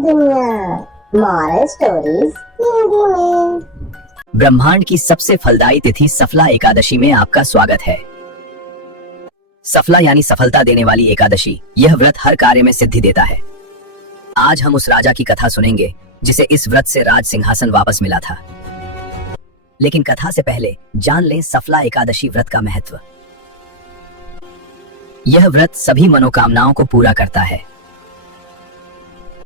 दुनिया moral stories Hindi में। ब्रह्मांड की सबसे फलदायी तिथि सफला एकादशी में आपका स्वागत है। सफला यानी सफलता देने वाली एकादशी। यह व्रत हर कार्य में सिद्धि देता है। आज हम उस राजा की कथा सुनेंगे जिसे इस व्रत से राज सिंहासन वापस मिला था। लेकिन कथा से पहले जान लें सफला एकादशी व्रत का महत्व। यह व्रत सभी मनोकामनाओं को पूरा करता है।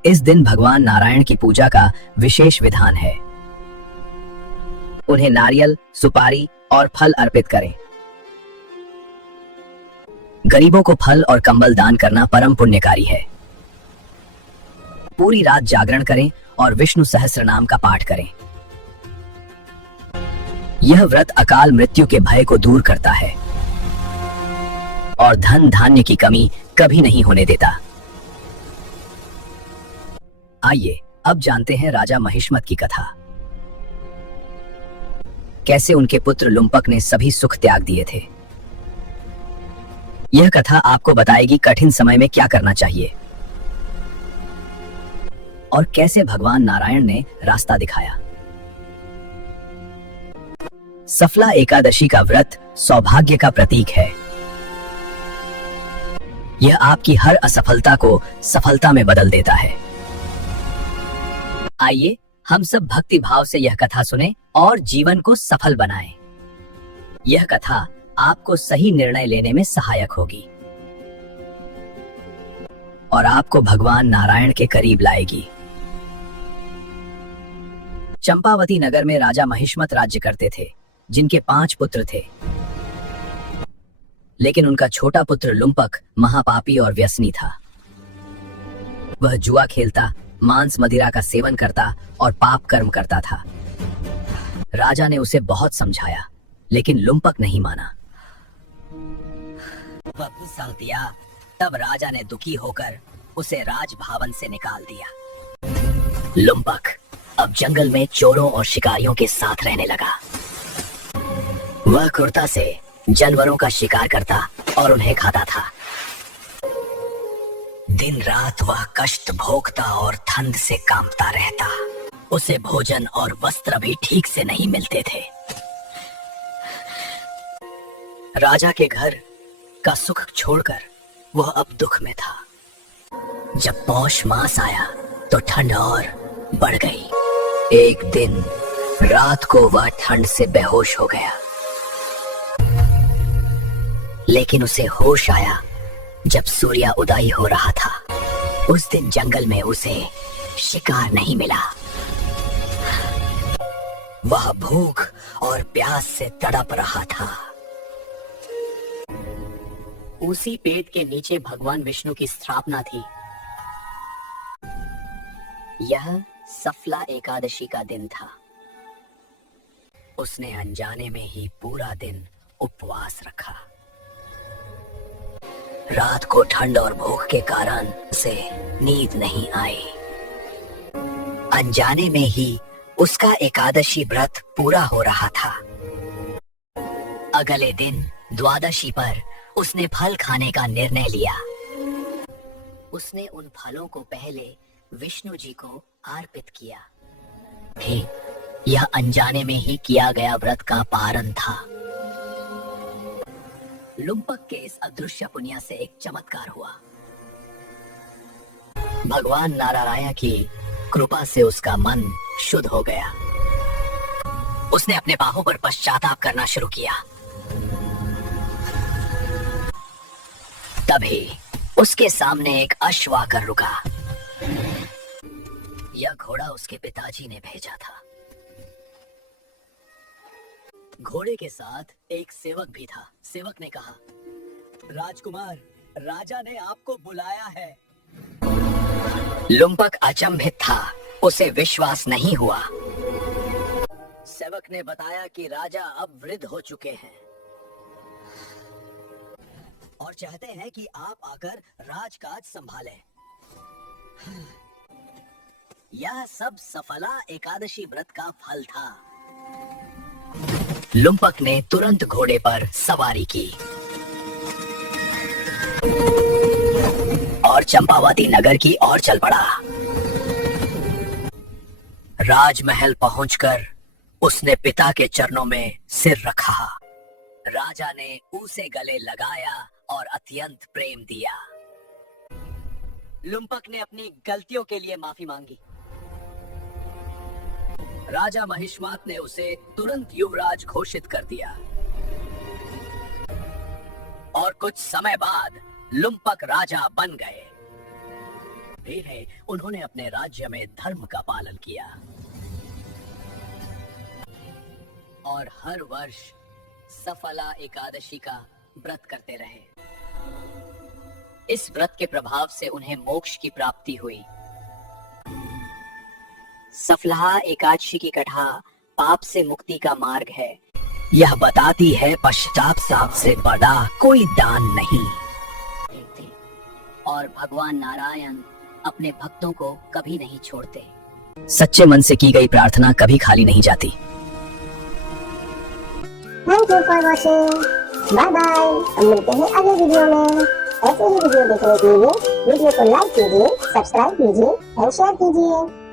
इस दिन भगवान नारायण की पूजा का विशेष विधान है। उन्हें नारियल, सुपारी और फल अर्पित करें। गरीबों को फल और कंबल दान करना परम पुण्यकारी है। पूरी रात जागरण करें और विष्णु सहस्त्र नाम का पाठ करें। यह व्रत अकाल मृत्यु के भय को दूर करता है और धन धान्य की कमी कभी नहीं होने देता। आइए अब जानते हैं राजा महिष्मत की कथा। कैसे उनके पुत्र लुम्पक ने सभी सुख त्याग दिए थे। यह कथा आपको बताएगी कठिन समय में क्या करना चाहिए और कैसे भगवान नारायण ने रास्ता दिखाया। सफला एकादशी का व्रत सौभाग्य का प्रतीक है। यह आपकी हर असफलता को सफलता में बदल देता है। आइए हम सब भक्ति भाव से यह कथा सुने और जीवन को सफल बनाएं। यह कथा आपको सही निर्णय लेने में सहायक होगी और आपको भगवान नारायण के करीब लाएगी। चंपावती नगर में राजा महिष्मत राज्य करते थे, जिनके 5 पुत्र थे। लेकिन उनका छोटा पुत्र लुम्पक महापापी और व्यसनी था। वह जुआ खेलता, मांस मदिरा का सेवन करता और पाप कर्म करता था। राजा ने उसे बहुत समझाया, लेकिन लुम्पक नहीं माना। वह गुस्सा दिया। तब राजा ने दुखी होकर उसे राजभवन से निकाल दिया। लुम्पक अब जंगल में चोरों और शिकारियों के साथ रहने लगा। वह क्रूरता से जानवरों का शिकार करता और उन्हें खाता था। दिन रात वह कष्ट भोगता और ठंड से कांपता रहता। उसे भोजन और वस्त्र भी ठीक से नहीं मिलते थे। राजा के घर का सुख छोड़कर वह अब दुख में था। जब पौष मास आया तो ठंड और बढ़ गई। एक दिन रात को वह ठंड से बेहोश हो गया। लेकिन उसे होश आया जब सूर्य उदय हो रहा था। उस दिन जंगल में उसे शिकार नहीं मिला। वह भूख और प्यास से तड़प रहा था। उसी पेड़ के नीचे भगवान विष्णु की स्थापना थी। यह सफला एकादशी का दिन था। उसने अनजाने में ही पूरा दिन उपवास रखा। रात को ठंड और भूख के कारण से नींद नहीं आई। अनजाने में ही उसका एकादशी व्रत पूरा हो रहा था। अगले दिन द्वादशी पर उसने फल खाने का निर्णय लिया। उसने उन फलों को पहले विष्णु जी को अर्पित किया। फिर यह अनजाने में ही किया गया व्रत का पारण था। लुम्पक के इस अदृश्य पुण्य से एक चमत्कार हुआ। भगवान नारायण की कृपा से उसका मन शुद्ध हो गया। उसने अपने पापों पर पश्चाताप करना शुरू किया। तभी उसके सामने एक अश्व आकर रुका। यह घोड़ा उसके पिताजी ने भेजा था। घोड़े के साथ एक सेवक भी था। सेवक ने कहा, राजकुमार, राजा ने आपको बुलाया है। लुम्पक अचंभित था। उसे विश्वास नहीं हुआ। सेवक ने बताया कि राजा अब वृद्ध हो चुके हैं और चाहते हैं कि आप आकर राजकाज संभालें। यह सब सफला एकादशी व्रत का फल था। लुम्पक ने तुरंत घोड़े पर सवारी की और चंपावती नगर की ओर चल पड़ा। राजमहल पहुंचकर उसने पिता के चरणों में सिर रखा। राजा ने उसे गले लगाया और अत्यंत प्रेम दिया। लुम्पक ने अपनी गलतियों के लिए माफी मांगी। राजा महिष्मात ने उसे तुरंत युवराज घोषित कर दिया और कुछ समय बाद लुम्पक राजा बन गए। फिर उन्होंने अपने राज्य में धर्म का पालन किया और हर वर्ष सफला एकादशी का व्रत करते रहे। इस व्रत के प्रभाव से उन्हें मोक्ष की प्राप्ति हुई। सफला एकादशी की कथा पाप से मुक्ति का मार्ग है। यह बताती है पश्चाताप से बड़ा कोई दान नहीं। और भगवान नारायण अपने भक्तों को कभी नहीं छोड़ते। सच्चे मन से की गई प्रार्थना कभी खाली नहीं जाती। Thank you for watching. Bye bye. अब मिलते हैं अगले वीडियो में। ऐसे ही वीडियो देखने के लिए वीडियो को लाइक कीजिए, सब्सक्राइब कीजिए और शेयर कीजिए।